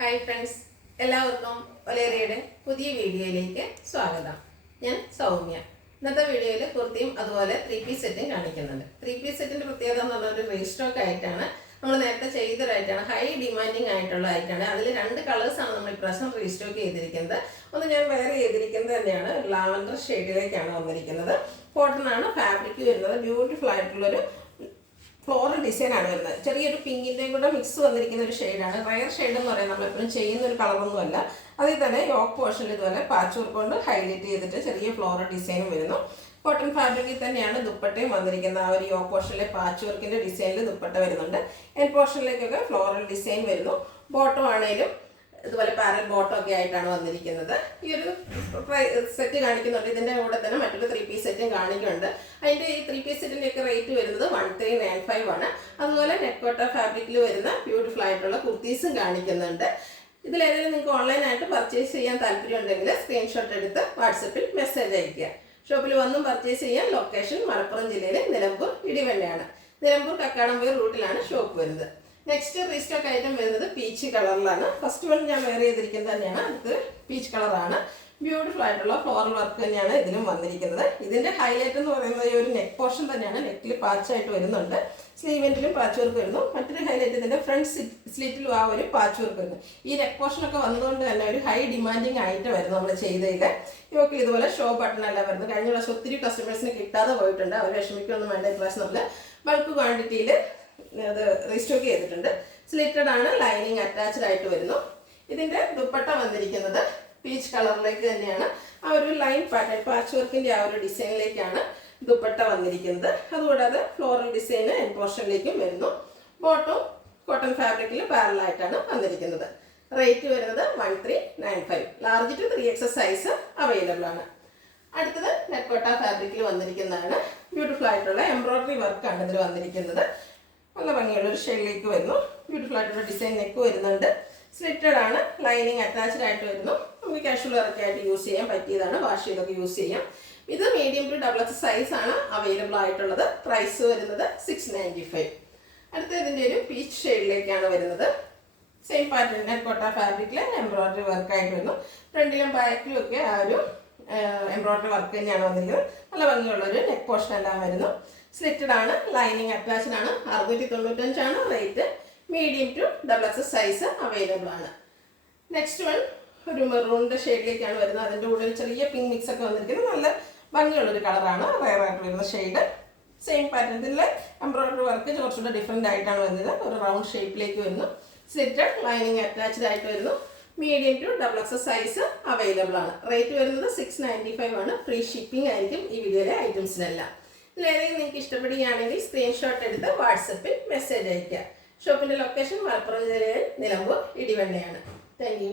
Hi friends, എല്ലാവർക്കും ഒലേറിയയുടെ പുതിയ വീഡിയോയിലേക്ക് സ്വാഗതം. ഞാൻ സൗമ്യ. ഇന്നത്തെ വീഡിയോയിൽ കുർത്തിയും അതുപോലെ 3-piece സെറ്റും കാണിക്കുന്നുണ്ട്. 3-piece സെറ്റിൻ്റെ പ്രത്യേകത എന്ന് പറഞ്ഞാൽ ഒരു റീസ്റ്റോക്ക് ആയിട്ടാണ്. നമ്മൾ നേരത്തെ ചെയ്തൊരായിട്ടാണ്, ഹൈ ഡിമാൻഡിങ് ആയിട്ടുള്ള ആയിട്ടാണ്. അതിൽ 2 കളേഴ്സാണ് നമ്മൾ ഇപ്രാവശ്യം റീസ്റ്റോക്ക് ചെയ്തിരിക്കുന്നത്. ഒന്ന് ഞാൻ വേറെ ചെയ്തിരിക്കുന്നത് തന്നെയാണ്, ലാവൻഡർ ഷെയ്ഡിലേക്കാണ് വന്നിരിക്കുന്നത്. കോട്ടൺ ആണ് ഫാബ്രിക് വരുന്നത്. ബ്യൂട്ടിഫുൾ ആയിട്ടുള്ളൊരു ഫ്ലോറൽ ഡിസൈൻ ആണ് വരുന്നത്. ചെറിയൊരു പിങ്കിൻ്റെയും കൂടെ മിക്സ് വന്നിരിക്കുന്ന ഒരു ഷെയ്ഡാണ്. റയർ ഷെയ്ഡ് എന്ന് പറയാൻ നമ്മളെപ്പോഴും ചെയ്യുന്ന ഒരു കളറൊന്നുമല്ല. അതിൽ തന്നെ യോക്ക് പോർഷനിൽ ഇതുപോലെ പാച്ച് വർക്ക് കൊണ്ട് ഹൈലൈറ്റ് ചെയ്തിട്ട് ചെറിയ ഫ്ലോറൽ ഡിസൈനും വരുന്നു. കോട്ടൺ ഫാബ്രിക്കിൽ തന്നെയാണ് ദുപ്പട്ടയും വന്നിരിക്കുന്നത്. ആ ഒരു യോക്ക് പോർഷനിലെ പാച്ച് വർക്കിൻ്റെ ഡിസൈനിൽ ദുപ്പട്ട വരുന്നുണ്ട്. എൻ പോർഷനിലേക്കൊക്കെ ഫ്ലോറൽ ഡിസൈൻ വരുന്നു. ബോട്ടം ആണെങ്കിലും ഇതുപോലെ പാരൽ ബോട്ടം ഒക്കെ ആയിട്ടാണ് വന്നിരിക്കുന്നത്. ഈ ഒരു സെറ്റ് കാണിക്കുന്നുണ്ട്. ഇതിൻ്റെ കൂടെ തന്നെ മറ്റൊരു 3-piece സെറ്റും കാണിക്കുന്നുണ്ട്. അതിൻ്റെ ഈ 3-piece സെറ്റിൻ്റെയൊക്കെ റേറ്റ് വരുന്നത് 1395 ആണ്. അതുപോലെ നെക്കോട്ട ഫാബ്രിക്കിൽ വരുന്ന ബ്യൂട്ടിഫുൾ ആയിട്ടുള്ള കുർത്തീസും കാണിക്കുന്നുണ്ട്. ഇതിലേതെങ്കിലും നിങ്ങൾക്ക് ഓൺലൈനായിട്ട് പർച്ചേസ് ചെയ്യാൻ താല്പര്യം ഉണ്ടെങ്കിൽ സ്ക്രീൻഷോട്ട് എടുത്ത് വാട്സപ്പിൽ മെസ്സേജ് അയയ്ക്കുക. ഷോപ്പിൽ വന്നും പർച്ചേസ് ചെയ്യാൻ. ലൊക്കേഷൻ മലപ്പുറം ജില്ലയിലെ നിലമ്പൂർ ഇടിവണ്ണയാണ്. നിലമ്പൂർ കക്കാടംപൊയിൽ റൂട്ടിലാണ് ഷോപ്പ് വരുന്നത്. നെക്സ്റ്റ് റീസ്റ്റോക്ക് ഐറ്റം വരുന്നത് പീച്ച് കളറിലാണ്. ഫസ്റ്റ് വൺ ഞാൻ വെയർ ചെയ്തിരിക്കുന്നത് തന്നെയാണ്. ഇത് പീച്ച് കളറാണ്. ബ്യൂട്ടിഫുൾ ആയിട്ടുള്ള ഫ്ലോറൽ വർക്ക് തന്നെയാണ് ഇതിലും വന്നിരിക്കുന്നത്. ഇതിൻ്റെ ഹൈലൈറ്റ് എന്ന് പറയുന്നത് ഈ ഒരു നെക്ക് പോർഷൻ തന്നെയാണ്. നെക്കിൽ പാച്ചായിട്ട് വരുന്നുണ്ട്. സ്ലീവെൻറ്റിലും പാച്ച് വർക്ക് വരുന്നു. മറ്റൊരു ഹൈലൈറ്റ് ഇതിൻ്റെ ഫ്രണ്ട് സ്ലിറ്റിലും ആ ഒരു പാച്ച് വർക്ക് വരുന്നു. ഈ നെക്ക് പോർഷനൊക്കെ വന്നതുകൊണ്ട് തന്നെ ഒരു ഹൈ ഡിമാൻഡിങ് ആയിട്ട് വരുന്നു നമ്മൾ ചെയ്തതിൽ. ഇവർക്ക് ഇതുപോലെ ഷോ ബട്ടൺ എല്ലാം വരുന്നു. കഴിഞ്ഞ പ്രാവശ്യം ഒത്തിരി കസ്റ്റമേഴ്സിന് കിട്ടാതെ പോയിട്ടുണ്ട്. അവർ വിഷമിക്കൊന്നും വേണ്ട. ഇപ്രാവശ്യം നമ്മൾ ബൾക്ക് ക്വാണ്ടിറ്റിയിൽ അത് റീസ്റ്റോക്ക് ചെയ്തിട്ടുണ്ട്. സ്ലിറ്റഡ് ആണ്, ലൈനിങ് അറ്റാച്ച്ഡ് ആയിട്ട് വരുന്നു. ഇതിൻ്റെ ദുപ്പട്ട വന്നിരിക്കുന്നത് പീച്ച് കളറിലേക്ക് തന്നെയാണ്. ആ ഒരു ലൈൻ പാറ്റേൺ പാച്ച് വർക്കിൻ്റെ ആ ഒരു ഡിസൈനിലേക്കാണ് ദുപ്പട്ട വന്നിരിക്കുന്നത്. അതുകൂടാതെ ഫ്ലോറൽ ഡിസൈന് എൻ പോർഷനിലേക്കും വരുന്നു. ബോട്ടം കോട്ടൺ ഫാബ്രിക്കിൽ പാരലായിട്ടാണ് വന്നിരിക്കുന്നത്. റേറ്റ് വരുന്നത് 1395. Large to 3XS size available ആണ്. അടുത്തത് നെക്കോട്ട ഫാബ്രിക്കിൽ വന്നിരിക്കുന്നതാണ്. ബ്യൂട്ടിഫുൾ ആയിട്ടുള്ള എംബ്രോയ്ഡറി വർക്കാണ് ഇതിൽ വന്നിരിക്കുന്നത്. നല്ല ഭംഗിയുള്ളൊരു ഷെയ്ഡിലേക്ക് വരുന്നു. ബ്യൂട്ടിഫുൾ ആയിട്ടുള്ള ഡിസൈൻ നെക്ക് വരുന്നുണ്ട്. സ്ലിറ്റഡ് ആണ്, ലൈനിങ് അറ്റാച്ച്ഡ് ആയിട്ട് വരുന്നു. നമുക്ക് കാഷ്വൽ വർക്കൊക്കെ ആയിട്ട് യൂസ് ചെയ്യാൻ പറ്റിയതാണ്. വാഷ് ചെയ്തൊക്കെ യൂസ് ചെയ്യാം. ഇത് മീഡിയം ടു XS സൈസ് ആണ് അവൈലബിൾ ആയിട്ടുള്ളത്. പ്രൈസ് വരുന്നത് 695. അടുത്ത ഇതിൻ്റെ ഒരു പീച്ച് ഷെയ്ഡിലേക്കാണ് വരുന്നത്. സെയിം പാറ്റേൺ നെക്കോട്ട ഫാബ്രിക്കിൽ എംബ്രോയ്ഡറി വർക്കായിട്ട് വരുന്നു. ഫ്രണ്ടിലും ബാക്കിലും ഒക്കെ ആ ഒരു എംബ്രോയ്ഡറി വർക്ക് തന്നെയാണ് വന്നിരിക്കുന്നത്. നല്ല ഭംഗിയുള്ളൊരു നെക്ക് പോർഷൻ എല്ലാം വരുന്നു. സ്ലിറ്റഡ് ആണ്, ലൈനിങ് അറ്റാച്ച്ഡ് ആണ്. 695 ആണ് rate. Medium to XS size available ആണ്. നെക്സ്റ്റ് വൺ ഒരു മെറൂണിൻ്റെ ഷെയ്ഡിലേക്കാണ് വരുന്നത്. അതിൻ്റെ കൂടെ ഒരു ചെറിയ പിങ്ക് മിക്സ് ഒക്കെ വന്നിരിക്കുന്നത്. നല്ല ഭംഗിയുള്ളൊരു കളറാണ്. റയറായിട്ട് വരുന്ന ഷെയ്ഡ്. സെയിം പാറ്റേണിൽ എംബ്രോയ്ഡറി വർക്ക് കുറച്ചുകൂടെ ഡിഫറെൻ്റ് ആയിട്ടാണ് വരുന്നത്. ഒരു റൗണ്ട് ഷേപ്പിലേക്ക് വരുന്നു. സ്ലിറ്റഡ്, ലൈനിങ് അറ്റാച്ച്ഡ് ആയിട്ട് വരുന്നു. Medium to XS size available ആണ്. റേറ്റ് വരുന്നത് 695 ആണ്. ഫ്രീ ഷിപ്പിംഗ് ആയിരിക്കും ഈ വീഡിയോയിലെ ഐറ്റംസിനെല്ലാം. ഇതിലേതെങ്കിലും നിങ്ങൾക്ക് ഇഷ്ടപ്പെടുകയാണെങ്കിൽ സ്ക്രീൻഷോട്ട് എടുത്ത് വാട്സപ്പിൽ മെസ്സേജ് അയയ്ക്കുക. ഷോപ്പിൻ്റെ ലൊക്കേഷൻ മലപ്പുറം ജില്ലയിൽ നിലമ്പൂർ ഇടിവണ്ണയാണ്. Thank you.